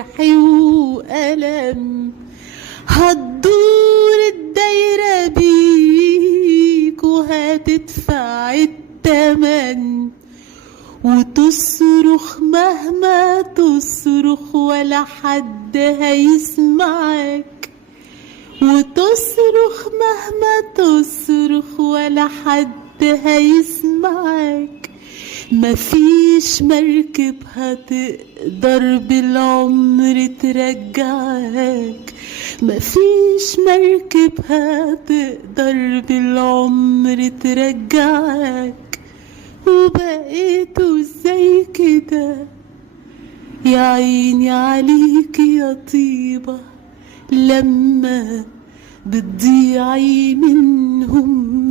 جرح وألم، هتدور الدايرة بيك وهتدفع التمن، وتصرخ مهما تصرخ ولا حد هيسمعك، وتصرخ مهما تصرخ ولا حد هيسمعك. مفيش مركب هتقدر بالعمر ترجعك، مفيش مركب هتقدر بالعمر ترجعك. وبقيتوا ازاي كده، يا عيني عليك يا طيبة، لما بتضيعي منهم